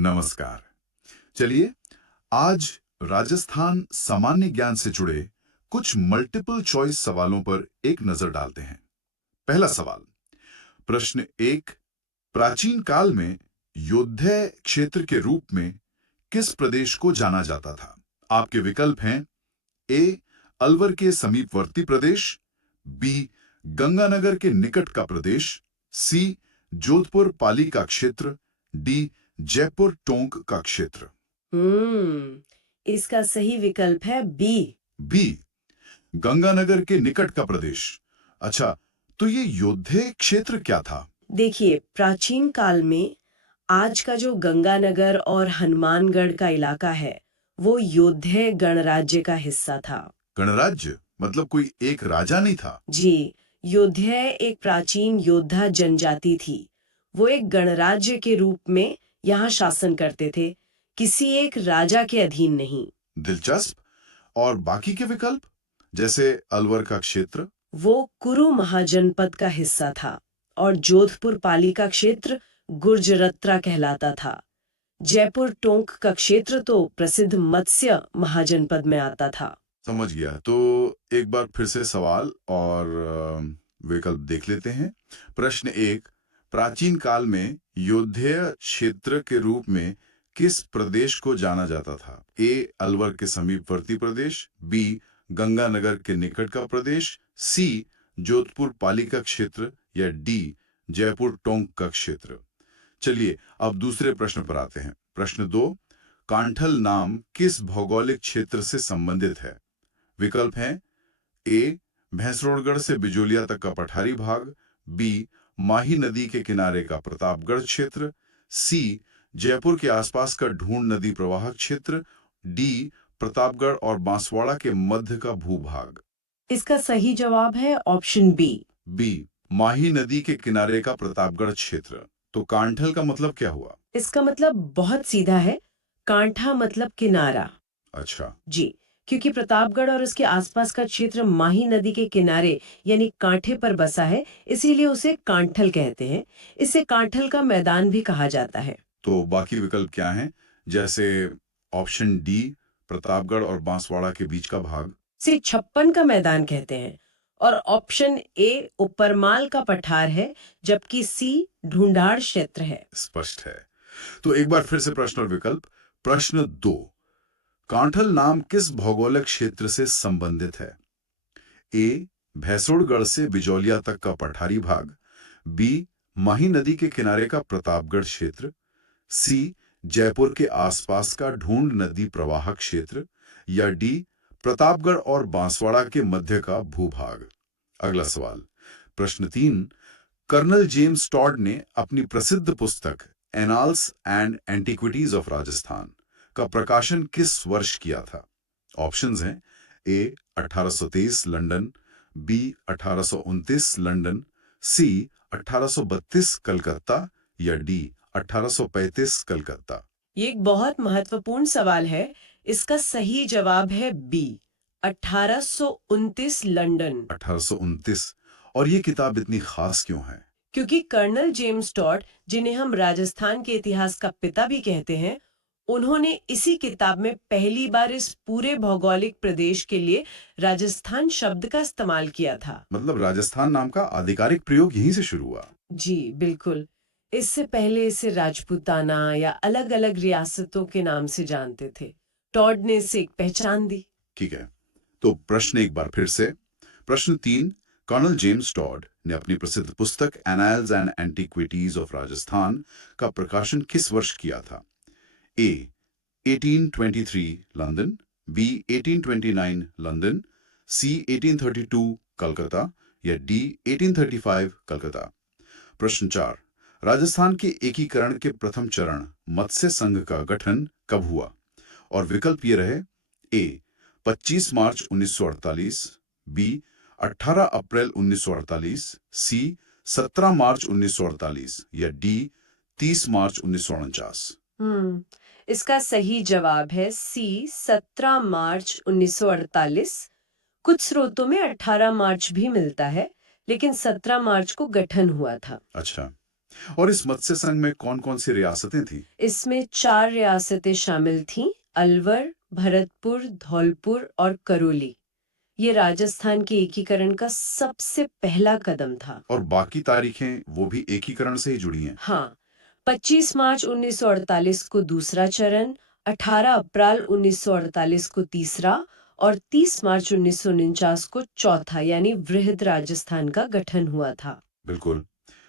नमस्कार। चलिए, आज राजस्थान सामान्य ज्ञान से जुड़े कुछ मल्टीपल चॉइस सवालों पर एक नजर डालते हैं। पहला सवाल, प्रश्न एक, प्राचीन काल में योद्धा क्षेत्र के रूप में किस प्रदेश को जाना जाता था? आपके विकल्प हैं ए, अलवर के समीपवर्ती प्रदेश, बी, गंगानगर के निकट का प्रदेश, सी, जोधपुर पाली का क्षेत्र, डी, जयपुर टोंक का क्षेत्र। इसका सही विकल्प है बी। बी, गंगानगर के निकट का प्रदेश। अच्छा, तो ये योद्धे क्षेत्र क्या था? देखिए, प्राचीन काल में आज का जो गंगानगर और हनुमानगढ़ का इलाका है, वो योद्धे गणराज्य का हिस्सा था। गणराज्य मतलब कोई एक राजा नहीं था? जी, योद्धे एक प्राचीन योद्धा जनजाति थी। वो एक गणराज्य के रूप में यहाँ शासन करते थे, किसी एक राजा के अधीन नहीं। दिलचस्प। और बाकी के विकल्प, जैसे अलवर का क्षेत्र? वो कुरु महाजनपद का हिस्सा था और जोधपुर पाली का क्षेत्र गुर्जरत्रा कहलाता था। जयपुर टोंक का क्षेत्र तो प्रसिद्ध मत्स्य महाजनपद में आता था। समझ गया। तो एक बार फिर से सवाल और विकल्प देख लेते हैं। प्रश्न एक, प्राचीन काल में योद्धेय क्षेत्र के रूप में किस प्रदेश को जाना जाता था? ए, अलवर के समीपवर्ती प्रदेश, बी, गंगानगर के निकट का प्रदेश, सी, जोधपुर पाली का क्षेत्र, या डी, जयपुर टोंक का क्षेत्र। चलिए, अब दूसरे प्रश्न पर आते हैं। प्रश्न दो, कांठल नाम किस भौगोलिक क्षेत्र से संबंधित है? विकल्प हैं ए, भैंसरोड़गढ़ से बिजोलिया तक का पठारी भाग, बी, माही नदी के किनारे का प्रतापगढ़ क्षेत्र, सी, जयपुर के आसपास का ढूंढ नदी प्रवाह क्षेत्र, डी, प्रतापगढ़ और बांसवाड़ा के मध्य का भूभाग। इसका सही जवाब है ऑप्शन बी। बी, माही नदी के किनारे का प्रतापगढ़ क्षेत्र। तो कांठल का मतलब क्या हुआ? इसका मतलब बहुत सीधा है, कांठा मतलब किनारा। अच्छा। जी, क्योंकि प्रतापगढ़ और उसके आसपास का क्षेत्र माही नदी के किनारे यानी कांठे पर बसा है, इसीलिए उसे कांठल कहते हैं। इसे कांठल का मैदान भी कहा जाता है। तो बाकी विकल्प क्या हैं? जैसे ऑप्शन डी, प्रतापगढ़ और बांसवाड़ा के बीच का भाग। इसे छप्पन का मैदान कहते हैं और ऑप्शन ए उपरमाल का पठार है, जबकि सी ढूंढाड़ क्षेत्र है। स्पष्ट है। तो एक बार फिर से प्रश्न और विकल्प। प्रश्न दो, कांठल नाम किस भौगोलिक क्षेत्र से संबंधित है? ए, भैंसोड़गढ़ से बिजौलिया तक का पठारी भाग, बी, माही नदी के किनारे का प्रतापगढ़ क्षेत्र, सी, जयपुर के आसपास का ढूंढ नदी प्रवाह क्षेत्र, या डी, प्रतापगढ़ और बांसवाड़ा के मध्य का भूभाग। अगला सवाल, प्रश्न तीन, कर्नल जेम्स टॉड ने अपनी प्रसिद्ध पुस्तक annals and antiquities of Rajasthan का प्रकाशन किस वर्ष किया था? ऑप्शंस हैं ए, 1823 लंदन, बी, 1829 लंदन, सी, 1832 कलकत्ता, या डी, 1835 कलकत्ता। ये एक बहुत महत्वपूर्ण सवाल है। इसका सही जवाब है बी, 1829 लंदन। 1829। और ये किताब इतनी खास क्यों है? क्योंकि कर्नल जेम्स टॉड, जिन्हें हम राजस्थान के इतिहास का पिता भी कहते हैं, उन्होंने इसी किताब में पहली बार इस पूरे भौगोलिक प्रदेश के लिए राजस्थान शब्द का इस्तेमाल किया था। मतलब राजस्थान नाम का आधिकारिक प्रयोग यहीं से शुरू हुआ। जी बिल्कुल। इससे पहले इसे राजपूताना या अलग-अलग रियासतों के नाम से जानते थे। टॉड ने इसे एक पहचान दी। ठीक है। तो प्रश्न एक बार फिर से। प्रश्न तीन, कर्नल जेम्स टॉड ने अपनी प्रसिद्ध पुस्तक annals and antiquities of Rajasthan का प्रकाशन किस वर्ष किया था? ए, 1823 लंदन, बी, 1829 लंदन, सी, 1832 कलकत्ता, या डी, 1835 कलकत्ता। प्रश्न चार, राजस्थान के एकीकरण के प्रथम चरण मत्स्य संघ का गठन कब हुआ? और विकल्प ये रहे ए, 25 मार्च 1948, बी, 18 अप्रैल 1948, सी, 17 मार्च 1948, या डी, 30 मार्च 1949। इसका सही जवाब है सी, 17 मार्च 1948। कुछ स्रोतों में 18 मार्च भी मिलता है, लेकिन 17 मार्च को गठन हुआ था। अच्छा। और इस मत्स्य संघ में कौन-कौन सी रियासतें थी? इसमें 4 रियासतें शामिल थीं, अलवर, भरतपुर, धौलपुर और करौली। ये राजस्थान के एकीकरण का सबसे पहला कदम था। और बाकी तारीखें वो भी एकीकरण से ही जुड़ी हैं। हाँ, 25 मार्च 1948 को दूसरा चरण, 18 अप्रैल 1948 को तीसरा और 30 मार्च 1949 को चौथा यानी वृहद राजस्थान का गठन हुआ था। बिल्कुल।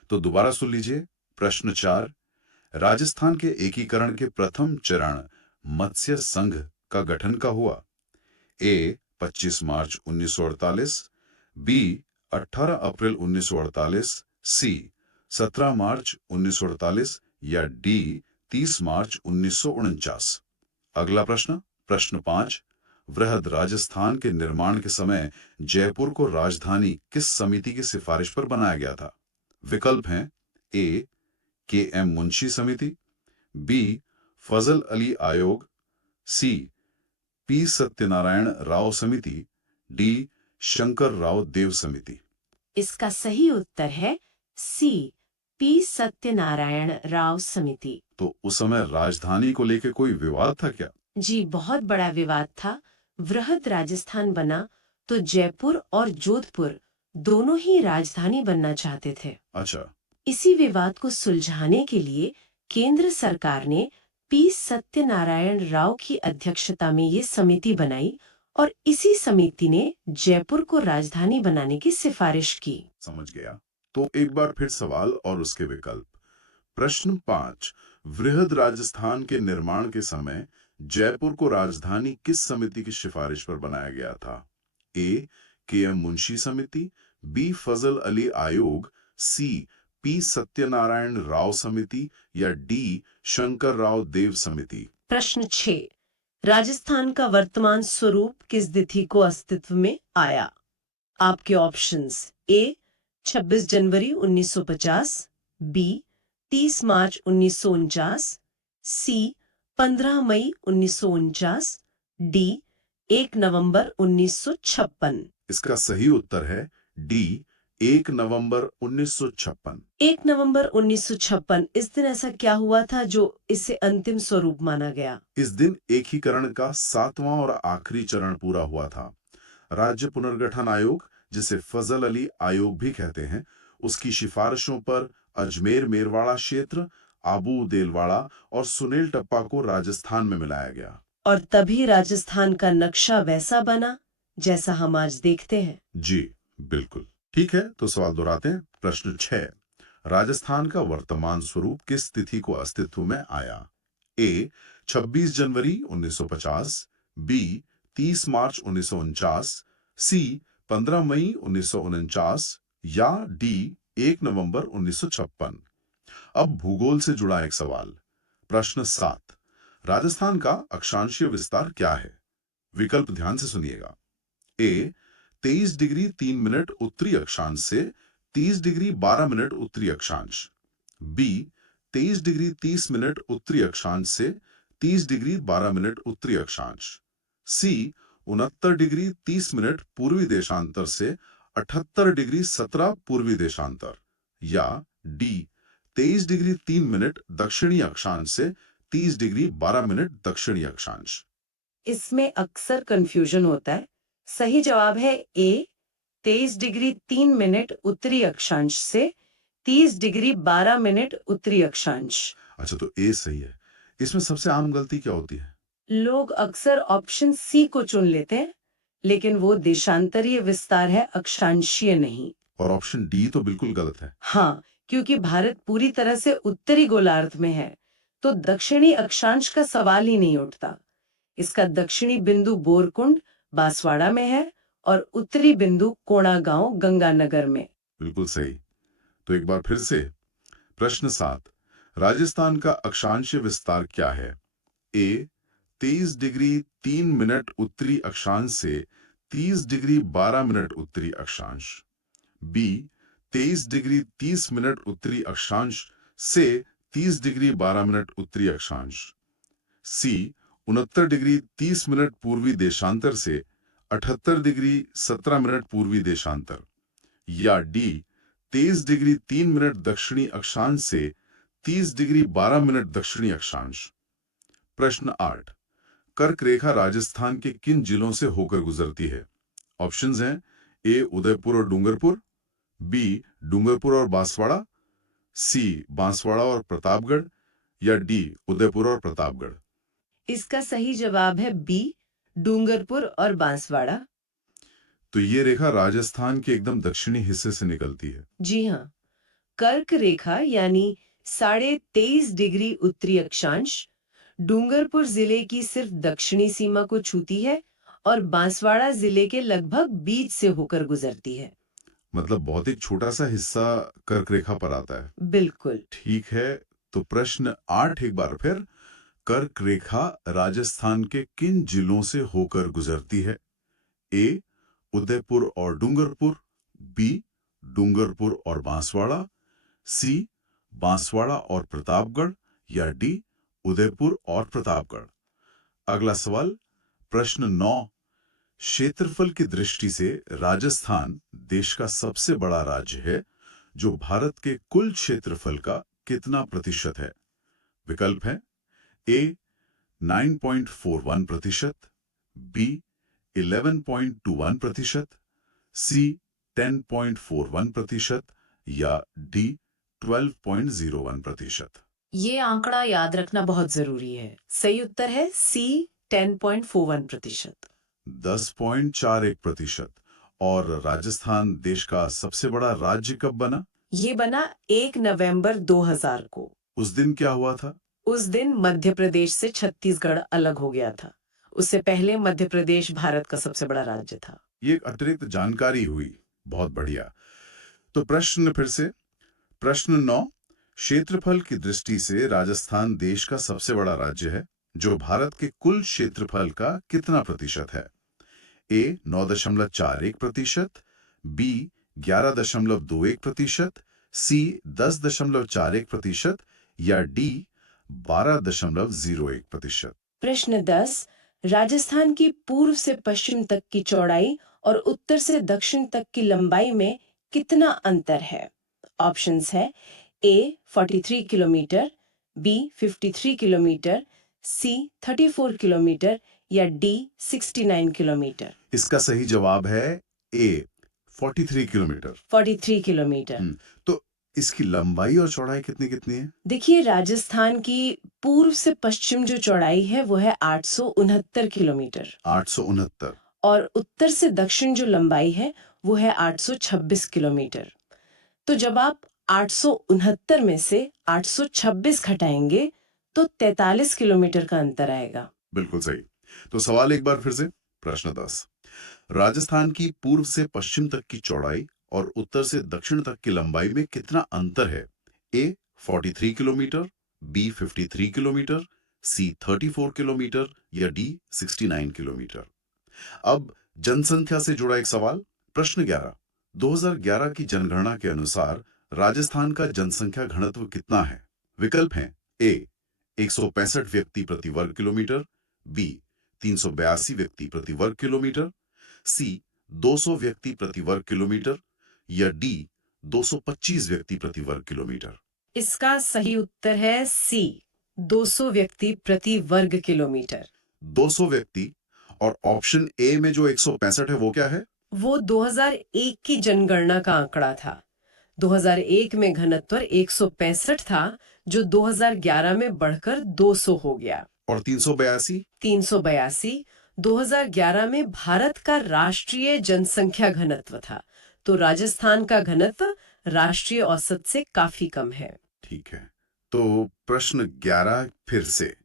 तो दोबारा सुन लीजिए। प्रश्न 4, राजस्थान के एकीकरण के प्रथम चरण मत्स्य संघ का गठन का हुआ? ए 25 मार्च 1948, बी 18 अप्रैल 1948, सी 17 मार्च 1948 या डी 30 मार्च 1949। अगला प्रश्न, प्रश्न 5, वृहद राजस्थान के निर्माण के समय जयपुर को राजधानी किस समिति की सिफारिश पर बनाया गया था? विकल्प हैं ए के एम मुंशी समिति, बी फजल अली आयोग, सी पी सत्यनारायण राव समिति, डी शंकर राव देव समिति। इसका सही उत्तर है सी, पी सत्यनारायण राव समिति। तो उस समय राजधानी को लेकर कोई विवाद था क्या? जी, बहुत बड़ा विवाद था। वृहद राजस्थान बना तो जयपुर और जोधपुर दोनों ही राजधानी बनना चाहते थे। अच्छा, इसी विवाद को सुलझाने के लिए केंद्र सरकार ने पी सत्यनारायण राव की अध्यक्षता में ये समिति बनाई और इसी समिति ने जयपुर को राजधानी बनाने की सिफारिश की। समझ गया। तो एक बार फिर सवाल और उसके विकल्प। प्रश्न 5, वृहद राजस्थान के निर्माण के समय जयपुर को राजधानी किस समिति की सिफारिश पर बनाया गया था? ए के एम मुंशी समिति, बी फजल अली आयोग, सी पी सत्यनारायण राव समिति या डी शंकर राव देव समिति। प्रश्न 6, राजस्थान का वर्तमान स्वरूप किस तिथि को अस्तित्व में आया? आपके ऑप्शंस: ए 26 जनवरी 1950, बी 30 मार्च 1949, सी 15 मई 1949, डी 1 नवंबर 1956। इसका सही उत्तर है डी 1 नवंबर 1956। 1 नवंबर 1956 इस दिन ऐसा क्या हुआ था जो इसे अंतिम स्वरूप माना गया? इस दिन एकीकरण का 7वां और आखिरी चरण पूरा हुआ था। राज्य पुनर्गठन आयोग, जिसे फजल अली आयोग भी कहते हैं, उसकी सिफारिशों पर अजमेर मेरवाड़ा क्षेत्र, आबू देलवाड़ा और सुनील टप्पा को राजस्थान में मिलाया गया। और तभी राजस्थान का नक्शा वैसा बना जैसा हम आज देखते हैं। जी बिल्कुल। ठीक है, तो सवाल दोहराते हैं। प्रश्न 6, राजस्थान का वर्तमान स्वरूप किस तिथि को अस्तित्व में आया? ए 26 जनवरी 1950, बी 30 मार्च 1949, सी 15 मई 1949 या डी 1 नवंबर 1956। अब भूगोल से जुड़ा एक सवाल। प्रश्न 7, राजस्थान का अक्षांशीय विस्तार क्या है? विकल्प ध्यान से सुनिएगा। ए 23 डिग्री 3 मिनट उत्तरी अक्षांश से 30 डिग्री 12 मिनट उत्तरी अक्षांश, बी 23 डिग्री 30 मिनट उत्तरी अक्षांश से 30 डिग्री 12 मिनट उत्तरी अक्षांश, सी 69 डिग्री 30 मिनट पूर्वी देशांतर से 78 डिग्री 17 पूर्वी देशांतर या डी 23 डिग्री 3 मिनट दक्षिणी अक्षांश से 30 डिग्री 12 मिनट दक्षिणी अक्षांश। इसमें अक्सर कंफ्यूजन होता है। सही जवाब है ए 23 डिग्री 3 मिनट उत्तरी अक्षांश से 30 डिग्री 12 मिनट उत्तरी अक्षांश। अच्छा, तो ए सही है। इसमें सबसे आम गलती क्या होती है? लोग अक्सर ऑप्शन सी को चुन लेते हैं, लेकिन वो देशांतरीय विस्तार है, अक्षांशीय नहीं। और ऑप्शन डी तो बिल्कुल गलत है। हाँ, क्योंकि भारत पूरी तरह से उत्तरी गोलार्ध में है, तो दक्षिणी अक्षांश का सवाल ही नहीं उठता। इसका दक्षिणी बिंदु बोरकुंड बांसवाड़ा में है और उत्तरी बिंदु कोणागांव गंगानगर में। बिल्कुल सही। तो एक बार फिर से। प्रश्न 7, राजस्थान का अक्षांशीय विस्तार क्या है? ए 23 डिग्री 3 मिनट उत्तरी अक्षांश से 30 डिग्री 12 मिनट उत्तरी अक्षांश, बी 23 डिग्री 30 मिनट उत्तरी अक्षांश से 30 डिग्री 12 मिनट उत्तरी अक्षांश, सी 69 डिग्री 30 मिनट पूर्वी देशांतर से 78 डिग्री 17 मिनट पूर्वी देशांतर या डी 23 डिग्री 3 मिनट दक्षिणी अक्षांश से 30 डिग्री 12 मिनट दक्षिणी अक्षांश। प्रश्न 8, कर्क रेखा राजस्थान के किन जिलों से होकर गुजरती है? ऑप्शंस हैं ए उदयपुर और डूंगरपुर, बी डूंगरपुर और बांसवाड़ा, सी बांसवाड़ा और प्रतापगढ़, या डी उदयपुर और प्रतापगढ़। इसका सही जवाब है बी, डूंगरपुर और बांसवाड़ा। तो ये रेखा राजस्थान के एकदम दक्षिणी हिस्से से निकलती है। जी हाँ, कर्क रेखा यानी 23.5 डिग्री उत्तरी अक्षांश डूंगरपुर जिले की सिर्फ दक्षिणी सीमा को छूती है और बांसवाड़ा जिले के लगभग बीच से होकर गुजरती है। मतलब बहुत ही छोटा सा हिस्सा कर्क रेखा पर आता है। बिल्कुल। ठीक है, तो प्रश्न 8 एक बार फिर, कर्क रेखा राजस्थान के किन जिलों से होकर गुजरती है? ए उदयपुर और डूंगरपुर, बी डूंगरपुर और बांसवाड़ा, सी बांसवाड़ा और प्रतापगढ़, या डी उदयपुर और प्रतापगढ़। अगला सवाल, प्रश्न 9, क्षेत्रफल की दृष्टि से राजस्थान देश का सबसे बड़ा राज्य है जो भारत के कुल क्षेत्रफल का कितना प्रतिशत है? विकल्प है ए 9.41%, बी 11.21%, सी 10.41%, या डी 12.01%। ये आंकड़ा याद रखना बहुत जरूरी है। सही उत्तर है सी, 10.41%। 10.41%। और राजस्थान देश का सबसे बड़ा राज्य कब बना? ये बना 1 नवंबर 2000 को। उस दिन क्या हुआ था? उस दिन मध्य प्रदेश से छत्तीसगढ़ अलग हो गया था। उससे पहले मध्य प्रदेश भारत का सबसे बड़ा राज्य था। ये एक अतिरिक्त जानकारी हुई, बहुत बढ़िया। तो प्रश्न फिर से, प्रश्न 9, क्षेत्रफल की दृष्टि से राजस्थान देश का सबसे बड़ा राज्य है जो भारत के कुल क्षेत्रफल का कितना प्रतिशत है? ए 9.41%, बी 11.21%, सी 10.41%, या डी 12.01%। प्रश्न 10, राजस्थान की पूर्व से पश्चिम तक की चौड़ाई और उत्तर से दक्षिण तक की लंबाई में कितना अंतर है? ऑप्शंस है ए 43 किलोमीटर, बी 53 किलोमीटर, सी 34 किलोमीटर, या डी 69 किलोमीटर। इसका सही जवाब है ए 43 किलोमीटर। 43 किलोमीटर। तो इसकी लंबाई और चौड़ाई कितनी कितनी है? देखिए, राजस्थान की पूर्व से पश्चिम जो चौड़ाई है वो है 869 किलोमीटर 869। और उत्तर से दक्षिण जो लंबाई है वो है 826 किलोमीटर। तो जब आप 869 में से 826 घटाएंगे तो 43 किलोमीटर का अंतर आएगा। बिल्कुल सही। तो सवाल एक बार फिर से, प्रश्न 10, राजस्थान की पूर्व से पश्चिम तक की चौड़ाई और उत्तर से दक्षिण तक की लंबाई में कितना अंतर है? ए 43 किलोमीटर, बी 53 किलोमीटर, सी 34 किलोमीटर, या डी 69 किलोमीटर। अब जनसंख्या से जुड़ा एक सवाल, प्रश्न 11, 2011 की जनगणना के अनुसार राजस्थान का जनसंख्या घनत्व कितना है? विकल्प हैं ए 165 व्यक्ति प्रति वर्ग किलोमीटर, बी 382 व्यक्ति प्रति वर्ग किलोमीटर, सी 200 व्यक्ति प्रति वर्ग किलोमीटर, या डी 225 व्यक्ति प्रति वर्ग किलोमीटर। इसका सही उत्तर है सी, 200 व्यक्ति प्रति वर्ग किलोमीटर। 200 व्यक्ति, और ऑप्शन ए में जो 165 है वो क्या है? वो 2001 की जनगणना का आंकड़ा था। 2001 में घनत्व 165 था जो 2011 में बढ़कर 200 हो गया। और 382? 382 2011 में भारत का राष्ट्रीय जनसंख्या घनत्व था, तो राजस्थान का घनत्व राष्ट्रीय औसत से काफी कम है। ठीक है, तो प्रश्न 11 फिर से,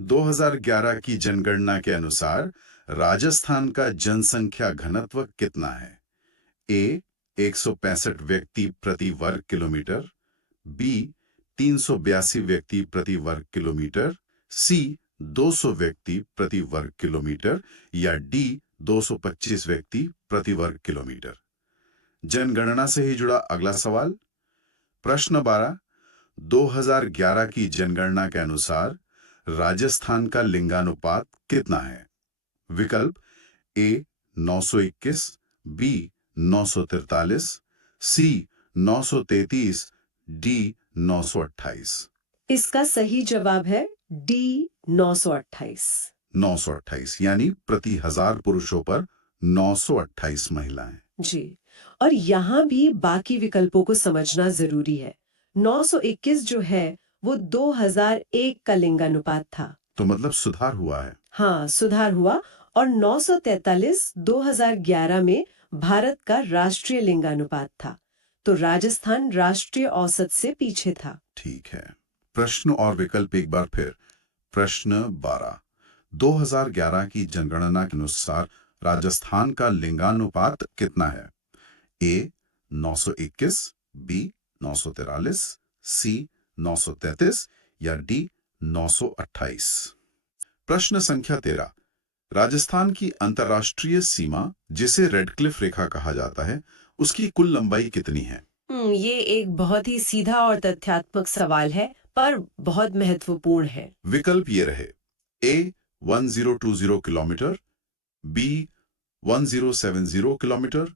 2011 की जनगणना के अनुसार राजस्थान का जनसंख्या घनत्व कितना है? ए 165 व्यक्ति प्रति वर्ग किलोमीटर, बी 382 व्यक्ति प्रति वर्ग किलोमीटर, सी 200 व्यक्ति प्रति वर्ग किलोमीटर, या डी 225 व्यक्ति प्रति वर्ग किलोमीटर। जनगणना से ही जुड़ा अगला सवाल, प्रश्न 12, 2011 की जनगणना के अनुसार राजस्थान का लिंगानुपात कितना है? विकल्प ए 921, बी 943, सी 933, डी 928। इसका सही जवाब है डी 928। 928 यानी प्रति 1000 पुरुषों पर 928 महिलाएं। जी, और यहाँ भी बाकी विकल्पों को समझना जरूरी है। 921 जो है वो 2001 का लिंगानुपात था। तो मतलब सुधार हुआ है। हाँ, सुधार हुआ। और 943 2011 में भारत का राष्ट्रीय लिंगानुपात था। तो राजस्थान राष्ट्रीय औसत से पीछे था। ठीक है। प्रश्न और विकल्प एक बार फिर। प्रश्न 12, 2011 की जनगणना के अनुसार राजस्थान का लिंगानुपात कितना है? ए 921, बी 943, सी 933 या डी 928। प्रश्न संख्या 13, राजस्थान की अंतर्राष्ट्रीय सीमा जिसे रेड क्लिफ रेखा कहा जाता है उसकी कुल लंबाई कितनी है? ये एक बहुत ही सीधा और तथ्यात्मक सवाल है, पर बहुत महत्वपूर्ण है। विकल्प ये रहे। ए 1020 किलोमीटर, बी 1070 किलोमीटर,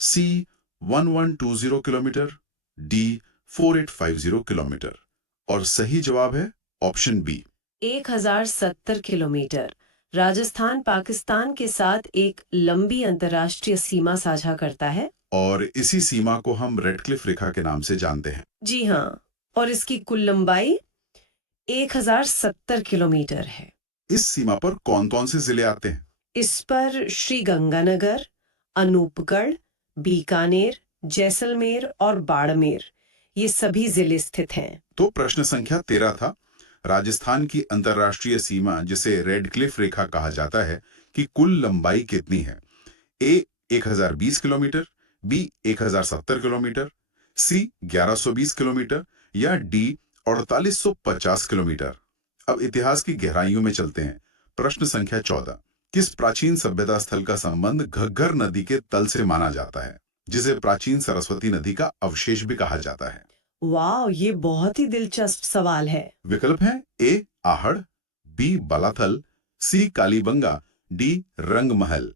सी 1120 किलोमीटर, डी 4850 किलोमीटर। और सही जवाब है ऑप्शन बी। 1070 किलोमीटर। राजस्थान पाकिस्तान के साथ एक लंबी अंतर्राष्ट्रीय सीमा साझा करता है। और इसी सीमा को हम रेड क्लिफ रेखा के नाम से जानते हैं। जी हाँ, और इसकी कुल लंबाई 1070 किलोमीटर है। इस सीमा पर कौन कौन से जिले आते हैं? इस पर श्री गंगानगर, अनूपगढ़, बीकानेर, जैसलमेर और बाड़मेर, ये सभी जिले स्थित हैं। तो प्रश्न संख्या 13 था, राजस्थान की अंतर्राष्ट्रीय सीमा जिसे रेड क्लिफ रेखा कहा जाता है कि कुल लंबाई कितनी है? ए 1020 किलोमीटर, बी 1070 किलोमीटर, सी 1120 किलोमीटर या डी 4850 किलोमीटर। अब इतिहास की गहराइयों में चलते हैं। प्रश्न संख्या 14, किस प्राचीन सभ्यता स्थल का संबंध घग्गर नदी के तल से माना जाता है, जिसे प्राचीन सरस्वती नदी का अवशेष भी कहा जाता है? वाह, ये बहुत ही दिलचस्प सवाल है। विकल्प है ए आहड़, बी बालाथल, सी कालीबंगा, डी रंगमहल।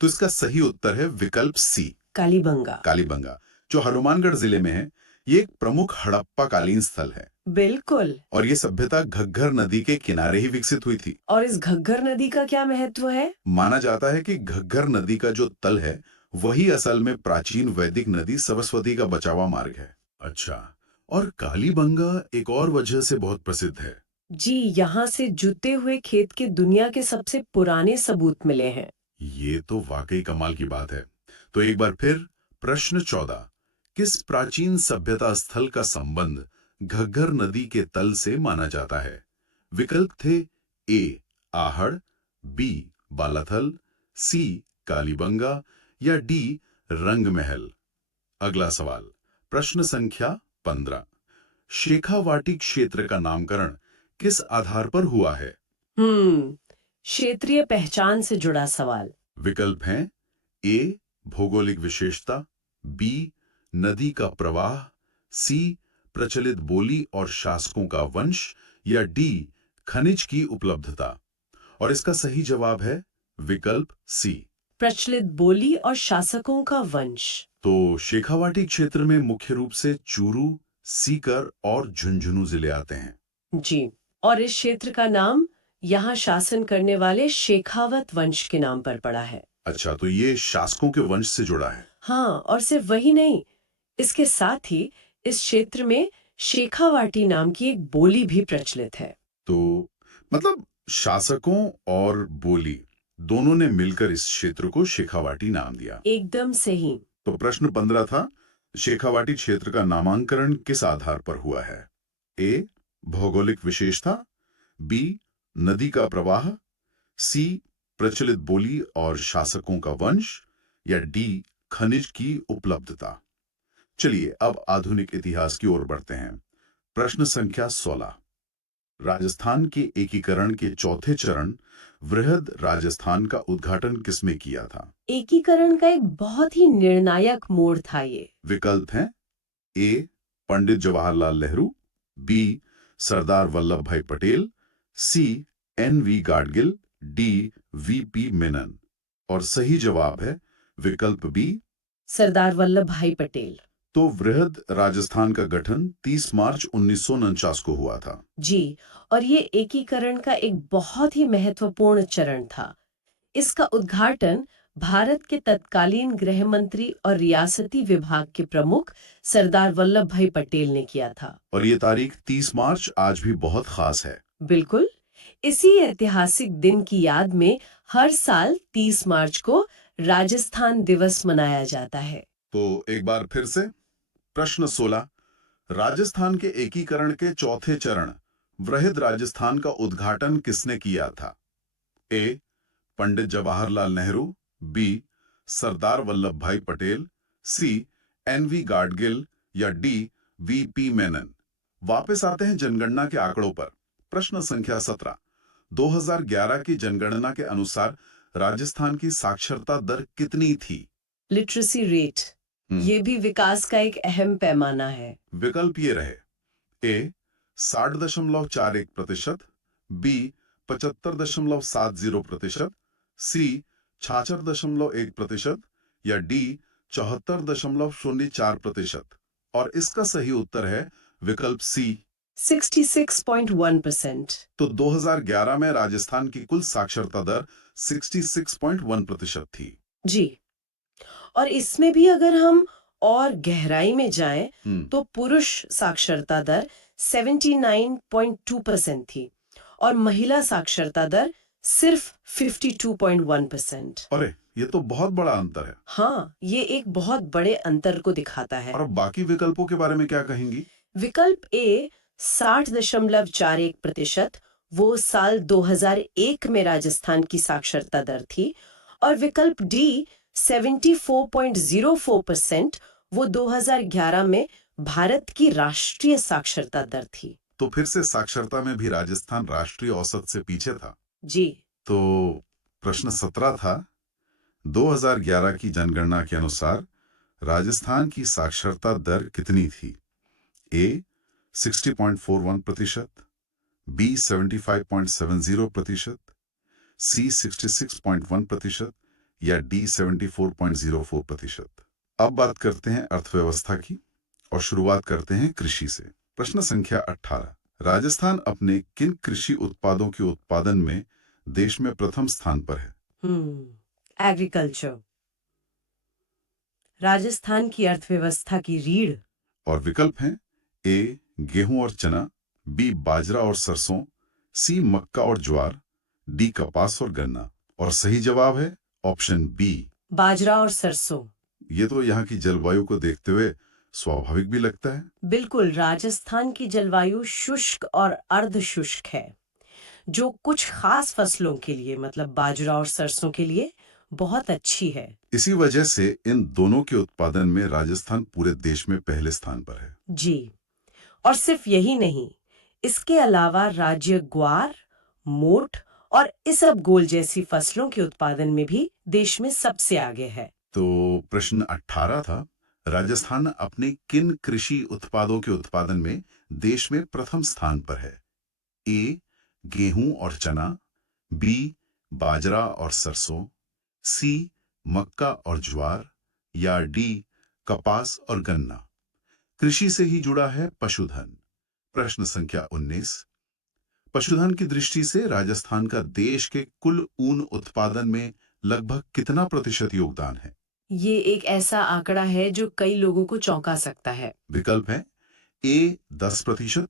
तो इसका सही उत्तर है विकल्प सी, कालीबंगा। कालीबंगा, जो हनुमानगढ़ जिले में है। ये एक प्रमुख हड़प्पा कालीन स्थल है बिल्कुल। और ये सभ्यता घग्गर नदी के किनारे ही विकसित हुई थी। और इस घग्गर नदी का क्या महत्व है? माना जाता है कि घग्गर नदी का जो तल है वही असल में प्राचीन वैदिक नदी सरस्वती का बचा हुआ मार्ग है। अच्छा, और कालीबंगा एक और वजह से बहुत प्रसिद्ध है। जी, यहाँ से जुते हुए खेत के दुनिया के सबसे पुराने सबूत मिले हैं। ये तो वाकई कमाल की बात है। तो एक बार फिर प्रश्न 14, किस प्राचीन सभ्यता स्थल का संबंध घग्गर नदी के तल से माना जाता है? विकल्प थे ए आहड़, बी बालाथल, सी कालीबंगा या डी रंगमहल। अगला सवाल, प्रश्न संख्या 15, शेखावाटी क्षेत्र का नामकरण किस आधार पर हुआ है? क्षेत्रीय पहचान से जुड़ा सवाल। विकल्प हैं ए भौगोलिक विशेषता, बी नदी का प्रवाह, सी प्रचलित बोली और शासकों का वंश या डी खनिज की उपलब्धता। और इसका सही जवाब है विकल्प सी, प्रचलित बोली और शासकों का वंश। तो शेखावाटी क्षेत्र में मुख्य रूप से चूरू, सीकर और झुंझुनू जिले आते हैं। जी, और इस क्षेत्र का नाम यहाँ शासन करने वाले शेखावत वंश के नाम पर पड़ा है। अच्छा, तो ये शासकों के वंश से जुड़ा है। हाँ, और सिर्फ वही नहीं, इसके साथ ही इस क्षेत्र में शेखावाटी नाम की एक बोली भी प्रचलित है। तो मतलब शासकों और बोली दोनों ने मिलकर इस क्षेत्र को शेखावाटी नाम दिया। एकदम सही। तो प्रश्न 15 था, शेखावाटी क्षेत्र का नामांकरण किस आधार पर हुआ है? ए भौगोलिक विशेषता, बी नदी का प्रवाह, सी प्रचलित बोली और शासकों का वंश या डी खनिज की उपलब्धता। चलिए अब आधुनिक इतिहास की ओर बढ़ते हैं। प्रश्न संख्या 16, राजस्थान के एकीकरण के चौथे चरण वृहद राजस्थान का उद्घाटन किसने किया था? एकीकरण का एक बहुत ही निर्णायक मोड़ था ये। विकल्प हैं A Pandit Jawaharlal Nehru, B Sardar Vallabh Bhai Patel, C N V. Gadgil, D V P. Menon. और सही जवाब है विकल्प बी, सरदार वल्लभ भाई पटेल। तो वृहद राजस्थान का गठन 30 मार्च 1949 को हुआ था। जी, और ये एकीकरण का एक बहुत ही महत्वपूर्ण चरण था। इसका उद्घाटन भारत के तत्कालीन गृह मंत्री और रियासती विभाग के प्रमुख सरदार वल्लभ भाई पटेल ने किया था। और ये तारीख 30 मार्च आज भी बहुत खास है। बिल्कुल, इसी ऐतिहासिक दिन की याद में हर साल 30 मार्च को राजस्थान दिवस मनाया जाता है। तो एक बार फिर से प्रश्न 16, राजस्थान के एकीकरण के चौथे चरण वृहद राजस्थान का उद्घाटन किसने किया था? ए. Pandit Jawaharlal Nehru, B. Sardar Vallabh Bhai Patel, C. N V. Gadgil या डी. वी.पी. मेनन। वापस आते हैं जनगणना के आंकड़ों पर। प्रश्न संख्या 17, 2011 की जनगणना के अनुसार राजस्थान की साक्षरता दर कितनी थी? लिटरेसी रेट, ये भी विकास का एक अहम पैमाना है। विकल्प ये रहे: ए 60.41%, बी 75.70%, सी 66.1% या डी 74.04%। और इसका सही उत्तर है विकल्प सी। 66.1%। तो 2011 में राजस्थान की कुल साक्षरता दर 66.1% थी। जी, और इसमें भी अगर हम और गहराई में जाएं, तो पुरुष साक्षरता दर 79.2% थी और महिला साक्षरता दर सिर्फ 52.1%। अरे, ये तो बहुत बड़ा अंतर है। हाँ, ये एक बहुत बड़े अंतर को दिखाता है। और अब बाकी विकल्पों के बारे में क्या कहेंगी? विकल्प ए 60.41%, वो साल 2001 में राजस्थान की साक्षरता दर थी, और विकल्प डी 74.04%, वो 2011 में भारत की राष्ट्रीय साक्षरता दर थी। तो फिर से साक्षरता में भी राजस्थान राष्ट्रीय औसत से पीछे था। जी, तो प्रश्न 17 था, 2011 की जनगणना के अनुसार राजस्थान की साक्षरता दर कितनी थी? ए 60.41%, बी 75.70%, सी 66.1% या डी 74.04%। अब बात करते हैं अर्थव्यवस्था की और शुरुआत करते हैं कृषि से। प्रश्न संख्या 18, राजस्थान अपने किन कृषि उत्पादों के उत्पादन में देश में प्रथम स्थान पर है? एग्रीकल्चर। राजस्थान की अर्थव्यवस्था की रीढ़। और विकल्प हैं: ए गेहूं और चना, बी बाजरा और सरसों, सी मक्का और ज्वार, डी कपास और गन्ना। और सही जवाब है ऑप्शन बी, बाजरा और सरसों। ये तो यहाँ की जलवायु को देखते हुए स्वाभाविक भी लगता है। बिल्कुल, राजस्थान की जलवायु शुष्क और अर्ध शुष्क है, जो कुछ खास फसलों के लिए, मतलब बाजरा और सरसों के लिए बहुत अच्छी है। इसी वजह से इन दोनों के उत्पादन में राजस्थान पूरे देश में पहले स्थान पर है। जी, और सिर्फ यही नहीं, इसके अलावा राज्य ग्वार, मोठ और इसबगोल जैसी फसलों के उत्पादन में भी देश में सबसे आगे है। तो प्रश्न 18 था, राजस्थान अपने किन कृषि उत्पादों के उत्पादन में देश में प्रथम स्थान पर है? ए गेहूं और चना, बी बाजरा और सरसों, सी मक्का और ज्वार या डी कपास और गन्ना। कृषि से ही जुड़ा है पशुधन। प्रश्न संख्या 19, पशुधन की दृष्टि से राजस्थान का देश के कुल ऊन उत्पादन में लगभग कितना प्रतिशत योगदान है? ये एक ऐसा आंकड़ा है जो कई लोगों को चौंका सकता है। विकल्प है: ए 10%,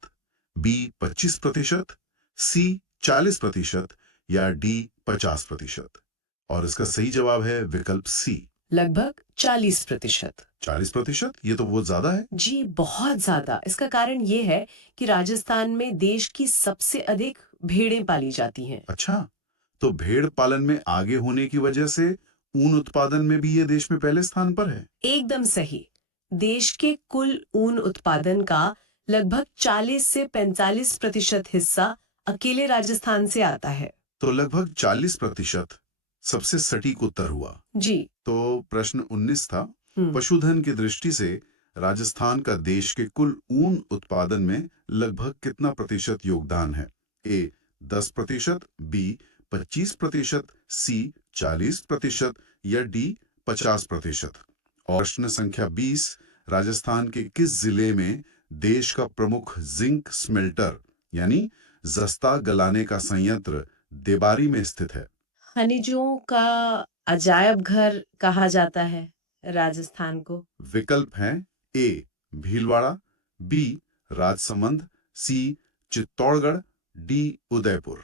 बी 25%, सी 40% या डी 50%। और इसका सही जवाब है विकल्प सी, लगभग 40%। 40%। ये तो बहुत ज्यादा है। जी, बहुत ज्यादा। इसका कारण ये है कि राजस्थान में देश की सबसे अधिक भेड़ें पाली जाती हैं। अच्छा, तो भेड़ पालन में आगे होने की वजह से ऊन उत्पादन में भी ये देश में पहले स्थान पर है। एकदम सही। देश के कुल ऊन उत्पादन का लगभग 40 से 45% हिस्सा अकेले राजस्थान से आता है। तो लगभग 40% सबसे सटीक उत्तर हुआ। जी। तो प्रश्न 19 था, हम्म। पशुधन की दृष्टि से राजस्थान का देश के कुल ऊन उत्पादन में लगभग कितना प्रतिशत योगदान है? ए 10%, बी 25%, सी 40% या डी 50%। और प्रश्न संख्या 20, राजस्थान के किस जिले में देश का प्रमुख जिंक स्मेल्टर यानी जस्ता गलाने का संयंत्र देबारी में स्थित है? खनिजों का अजायब घर कहा जाता है राजस्थान को। विकल्प हैं ए भीलवाड़ा, बी राजसमंद, सी चित्तौड़गढ़, डी उदयपुर।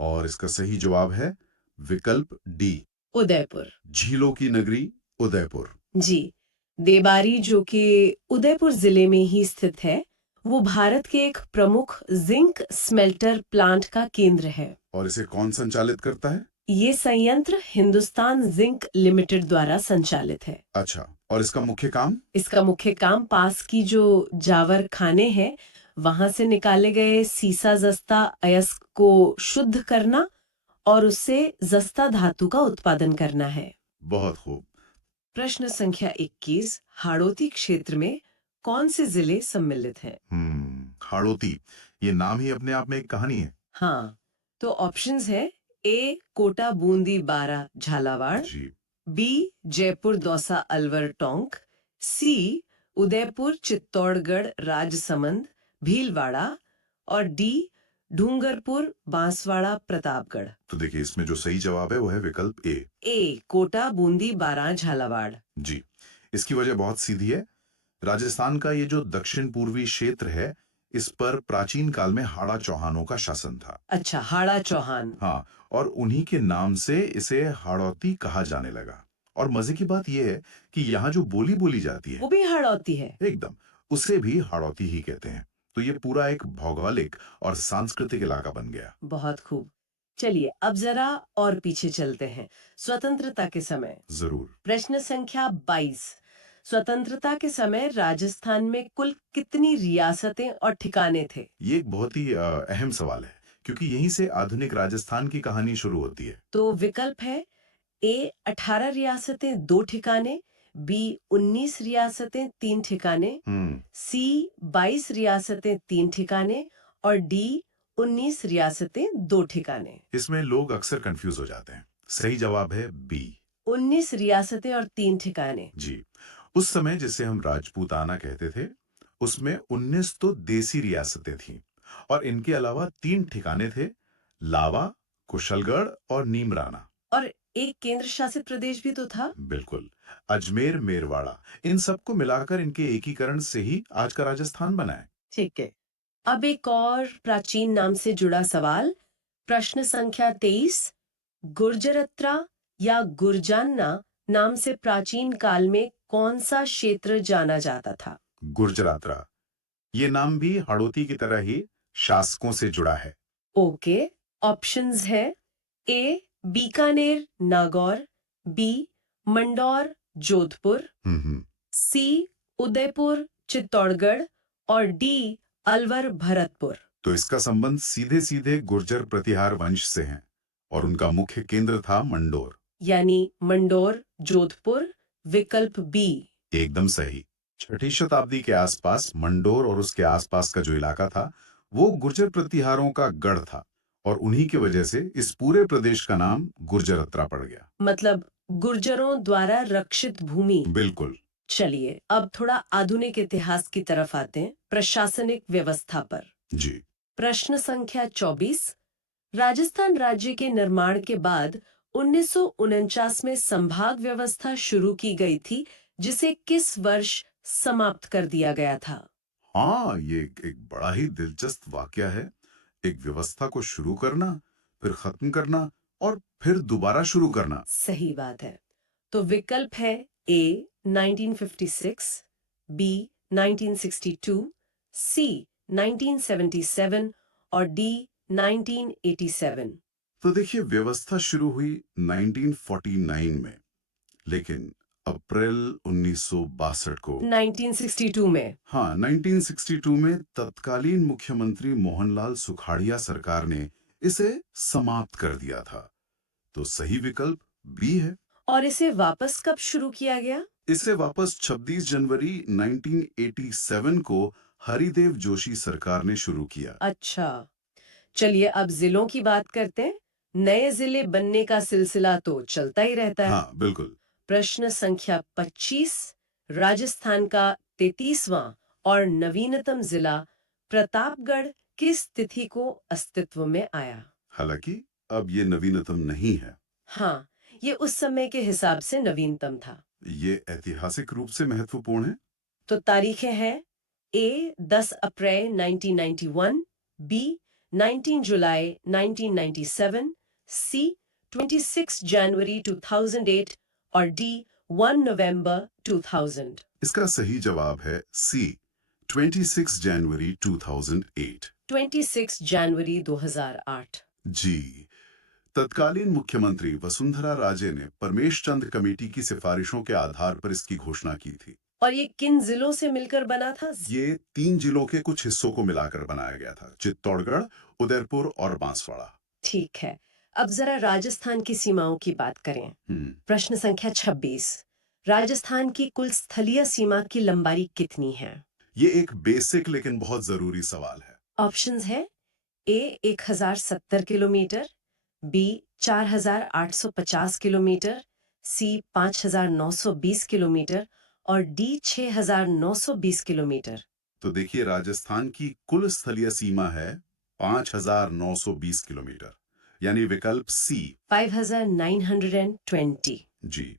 और इसका सही जवाब है विकल्प डी, उदयपुर। झीलों की नगरी उदयपुर। जी, देबारी जो कि उदयपुर जिले में ही स्थित है, वो भारत के एक प्रमुख जिंक स्मेल्टर प्लांट का केंद्र है। और इसे कौन संचालित करता है? ये संयंत्र हिंदुस्तान जिंक लिमिटेड द्वारा संचालित है। अच्छा, और इसका मुख्य काम? इसका मुख्य काम पास की जो जावर खाने हैं, वहां से निकाले गए सीसा जस्ता अयस्क को शुद्ध करना और उससे जस्ता धातु का उत्पादन करना है। बहुत खूब। प्रश्न संख्या 21, हाड़ौती क्षेत्र में कौन से जिले सम्मिलित हैं? हाड़ौती, ये नाम ही अपने आप में एक कहानी है। हाँ, तो ऑप्शंस है ए कोटा बूंदी बारा झालावाड़, जी, बी जयपुर दौसा अलवर टोंक, सी उदयपुर चित्तौड़गढ़ राजसमंद भीलवाड़ा और डी डूंगरपुर बांसवाड़ा प्रतापगढ़। तो देखिए इसमें जो सही जवाब है वो है विकल्प ए कोटा बूंदी बारा झालावाड़। जी, इसकी वजह बहुत सीधी है। राजस्थान का ये जो दक्षिण पूर्वी क्षेत्र है, इस पर प्राचीन काल में हाड़ा चौहानों का शासन था। अच्छा, हाड़ा चौहान। हाँ, और उन्हीं के नाम से इसे हाड़ौती कहा जाने लगा। और मजे की बात यह है कि यहाँ जो बोली बोली जाती वो है, भी हाड़ौती है। एकदम, उसे भी हाड़ौती ही कहते हैं। तो ये पूरा एक भौगोलिक और सांस्कृतिक इलाका बन गया। बहुत खूब। चलिए अब जरा और पीछे चलते हैं, स्वतंत्रता के समय। जरूर। प्रश्न संख्या 22, स्वतंत्रता के समय राजस्थान में कुल कितनी रियासतें और ठिकाने थे? ये एक बहुत ही अहम सवाल है, क्योंकि यहीं से आधुनिक राजस्थान की कहानी शुरू होती है। तो विकल्प है ए 18 रियासतें 2 ठिकाने, बी 19 रियासतें 3 ठिकाने, सी 22 रियासतें 3 ठिकाने और डी 19 रियासतें 2 ठिकाने। इसमें लोग अक्सर कंफ्यूज हो जाते हैं। सही जवाब है बी, 19 रियासतें और 3 ठिकाने। जी। उस समय जिसे हम राजपूताना कहते थे, उसमें 19 तो देसी रियासतें थीं और इनके अलावा 3 ठिकाने थे, लावा, कुशलगढ़ और नीमराना। और एक केंद्र शासित प्रदेश भी तो था। बिल्कुल, अजमेर, मेरवाड़ा, इन सबको मिलाकर इनके एकीकरण से ही आज का राजस्थान बना है। ठीक है। अब एक और प्राचीन नाम से जुड़ा सवाल, प्रश्न संख्या 23, गुर्जरत्रा या गुरजान्ना नाम से प्राचीन काल में कौन सा क्षेत्र जाना जाता था? गुर्जरात्रा, ये नाम भी हाड़ौती की तरह ही शासकों से जुड़ा है। ओके, ऑप्शंस है ए बीकानेर नागौर, बी मंडौर जोधपुर, सी उदयपुर चित्तौड़गढ़ और डी अलवर भरतपुर। तो इसका संबंध सीधे सीधे गुर्जर प्रतिहार वंश से है और उनका मुख्य केंद्र था मंडोर। यानी मंडोर जोधपुर, विकल्प बी। एकदम सही। 6ठी शताब्दी के आसपास मंडोर और उसके आसपास का जो इलाका था, वो गुर्जर प्रतिहारों का गढ़ था और उन्हीं की वजह से इस पूरे प्रदेश का नाम गुर्जरत्रा पड़ गया। मतलब गुर्जरों द्वारा रक्षित भूमि। बिल्कुल। चलिए अब थोड़ा आधुनिक इतिहास की तरफ आते हैं, प्रशासनिक व्यवस्था पर। जी, प्रश्न संख्या 24, राजस्थान राज्य के निर्माण के बाद 1949 में संभाग व्यवस्था शुरू की गई थी, जिसे किस वर्ष समाप्त कर दिया गया था? हाँ, ये एक बड़ा ही दिलचस्प वाकया है। एक व्यवस्था को शुरू करना, फिर खत्म करना और फिर दोबारा शुरू करना। सही बात है। तो विकल्प है ए 1956, बी 1962, सी 1977 और डी 1987। तो देखिए व्यवस्था शुरू हुई 1949 में, लेकिन अप्रैल 1962 को 1962 में। हाँ 1962 में तत्कालीन मुख्यमंत्री मोहनलाल सुखाड़िया सरकार ने इसे समाप्त कर दिया था। तो सही विकल्प बी है। और इसे वापस कब शुरू किया गया? इसे वापस 26 जनवरी 1987 को हरिदेव जोशी सरकार ने शुरू किया। अच्छा, चलिए अब जिलों की बात करते हैं। नए जिले बनने का सिलसिला तो चलता ही रहता है। हाँ बिल्कुल। प्रश्न संख्या 25, राजस्थान का 33वां और नवीनतम जिला प्रतापगढ़ किस तिथि को अस्तित्व में आया? हालांकि अब ये नवीनतम नहीं है। हाँ, ये उस समय के हिसाब से नवीनतम था। ये ऐतिहासिक रूप से महत्वपूर्ण है। तो तारीखें हैं ए 10 अप्रैल 1991, बी 19 जुलाई 1997, सी 26 जनवरी 2008 और डी 1 नवंबर 2000। इसका सही जवाब है सी, 26 जनवरी 2008। 26 जनवरी 2008। जी। तत्कालीन मुख्यमंत्री वसुंधरा राजे ने परमेश चंद कमेटी की सिफारिशों के आधार पर इसकी घोषणा की थी। और ये किन जिलों से मिलकर बना था? ये 3 जिलों के कुछ हिस्सों को मिलाकर बनाया गया था, चित्तौड़गढ़, उदयपुर और बांसवाड़ा। ठीक है, अब जरा राजस्थान की सीमाओं की बात करें। प्रश्न संख्या 26। राजस्थान की कुल स्थलीय सीमा की लंबाई कितनी है? ये एक बेसिक लेकिन बहुत जरूरी सवाल है। ऑप्शंस है ए 1070 किलोमीटर, बी 4850 किलोमीटर, सी 5920 किलोमीटर और डी 6920 किलोमीटर। तो देखिए, राजस्थान की कुल स्थलीय सीमा है 5920 किलोमीटर, यानी विकल्प सी। 5920। जी।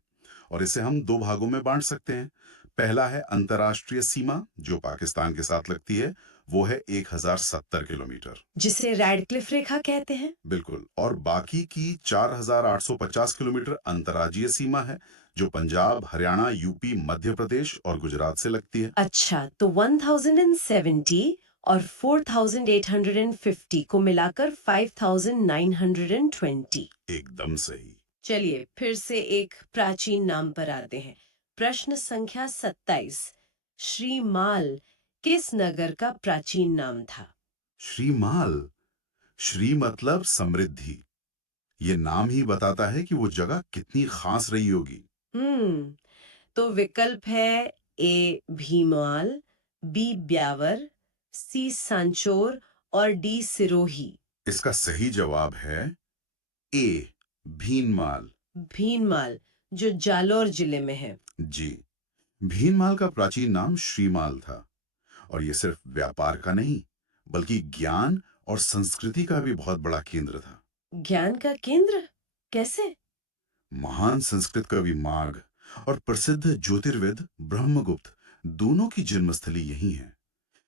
और इसे हम 2 भागों में बांट सकते हैं। पहला है अंतर्राष्ट्रीय सीमा, जो पाकिस्तान के साथ लगती है, वो है 1070 किलोमीटर। जिसे रैडक्लिफ रेखा कहते हैं। बिल्कुल। और बाकी की 4850 किलोमीटर अंतर्राज्यीय सीमा है, जो पंजाब, हरियाणा, यूपी, मध्य प्रदेश और गुजरात से लगती है। अच्छा, तो 1070 और 4850 को मिलाकर 5920। एकदम सही। चलिए फिर से एक प्राचीन नाम पर आते हैं। प्रश्न संख्या 27। श्रीमाल किस नगर का प्राचीन नाम था? श्रीमाल। श्री मतलब समृद्धि। ये नाम ही बताता है कि वो जगह कितनी खास रही होगी। तो विकल्प है ए भीमाल, बी ब्यावर, सी सांचोर और डी सिरोही। इसका सही जवाब है ए, भीनमाल। भीनमाल, जो जालोर जिले में है। जी। भीनमाल का प्राचीन नाम श्रीमाल था, और ये सिर्फ व्यापार का नहीं, बल्कि ज्ञान और संस्कृति का भी बहुत बड़ा केंद्र था। ज्ञान का केंद्र? कैसे? महान संस्कृत कवि माघ और प्रसिद्ध ज्योतिर्विद ब्रह्मगुप्त दोनों की जन्मस्थली यही है।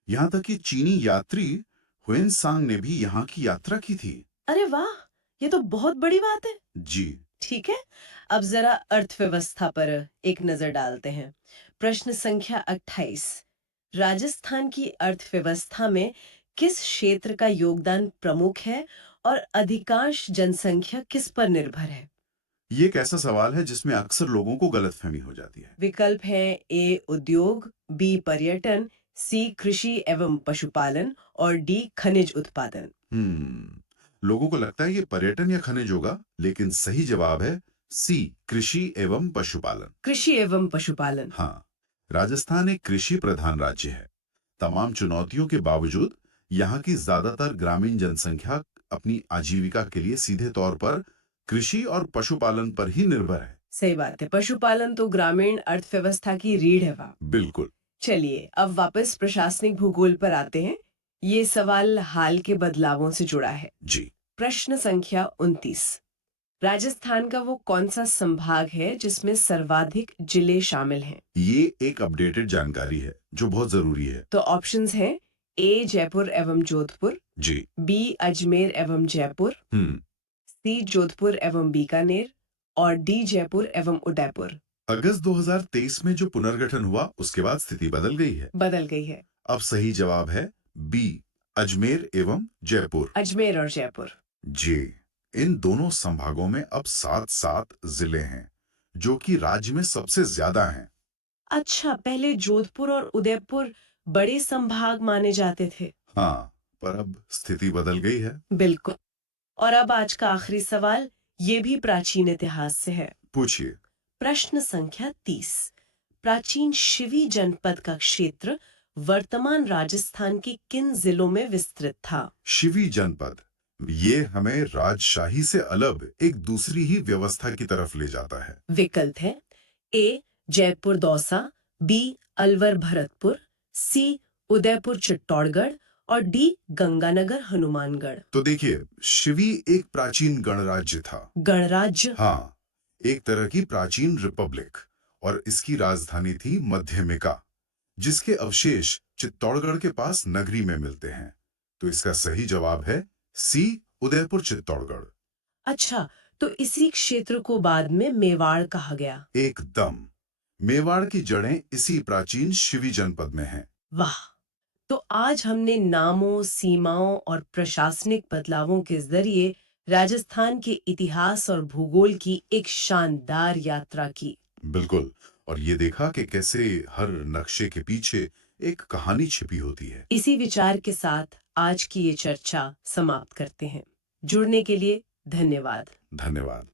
यहाँ तक कि चीनी यात्री हुएनसांग ने भी यहाँ की यात्रा की थी। अरे वाह, ये तो बहुत बड़ी बात है। जी। ठीक है, अब जरा अर्थव्यवस्था पर एक नजर डालते हैं। प्रश्न संख्या 28। राजस्थान की अर्थव्यवस्था में किस क्षेत्र का योगदान प्रमुख है और अधिकांश जनसंख्या किस पर निर्भर है? ये एक ऐसा सवाल है जिसमें अक्सर लोगों को गलतफहमी हो जाती है। विकल्प है ए उद्योग, बी पर्यटन, सी कृषि एवं पशुपालन और डी खनिज उत्पादन। लोगों को लगता है ये पर्यटन या खनिज होगा, लेकिन सही जवाब है सी, कृषि एवं पशुपालन। कृषि एवं पशुपालन। हाँ, राजस्थान एक कृषि प्रधान राज्य है। तमाम चुनौतियों के बावजूद यहाँ की ज्यादातर ग्रामीण जनसंख्या अपनी आजीविका के लिए सीधे तौर पर कृषि और पशुपालन पर ही निर्भर है। सही बात है, पशुपालन तो ग्रामीण अर्थव्यवस्था की रीढ़ है। वाह। बिल्कुल। चलिए अब वापस प्रशासनिक भूगोल पर आते हैं। ये सवाल हाल के बदलावों से जुड़ा है। जी। प्रश्न संख्या 29। राजस्थान का वो कौन सा संभाग है जिसमें सर्वाधिक जिले शामिल हैं? ये एक अपडेटेड जानकारी है जो बहुत जरूरी है। तो ऑप्शंस हैं ए जयपुर एवं जोधपुर, जी। बी अजमेर एवं जयपुर, सी जोधपुर एवं बीकानेर और डी जयपुर एवं उदयपुर। अगस्त 2023 में जो पुनर्गठन हुआ, उसके बाद स्थिति बदल गई है। बदल गई है। अब सही जवाब है बी, अजमेर एवं जयपुर। अजमेर और जयपुर। जी। इन दोनों संभागों में अब 7 जिले हैं, जो कि राज्य में सबसे ज्यादा हैं। अच्छा, पहले जोधपुर और उदयपुर बड़े संभाग माने जाते थे। हाँ, पर अब स्थिति बदल गई है। बिल्कुल। और अब आज का आखिरी सवाल, ये भी प्राचीन इतिहास से है। पूछिए। प्रश्न संख्या 30। प्राचीन शिवी जनपद का क्षेत्र वर्तमान राजस्थान के किन जिलों में विस्तृत था? शिवी जनपद, ये हमें राजशाही से अलग एक दूसरी ही व्यवस्था की तरफ ले जाता है। विकल्प है ए जयपुर दौसा, बी अलवर भरतपुर, सी उदयपुर चित्तौड़गढ़ और डी गंगानगर हनुमानगढ़। तो देखिए, शिवी एक प्राचीन गणराज्य था। गणराज्य? हाँ, एक तरह की प्राचीन रिपब्लिक, और इसकी राजधानी थी मध्यमिका, जिसके अवशेष चित्तौड़गढ़ के पास नगरी में मिलते हैं। तो इसका सही जवाब है सी, उदयपुर चित्तौड़गढ़। अच्छा, तो इसी क्षेत्र को बाद में मेवाड़ कहा गया। एकदम। मेवाड़ की जड़ें इसी प्राचीन शिवी जनपद में हैं। वाह! तो आज हमने नामों, सीमाओं और प्रशासनिक बदलावों के जरिए राजस्थान के इतिहास और भूगोल की एक शानदार यात्रा की। बिल्कुल। और ये देखा कि कैसे हर नक्शे के पीछे एक कहानी छिपी होती है। इसी विचार के साथ आज की ये चर्चा समाप्त करते हैं। जुड़ने के लिए धन्यवाद। धन्यवाद।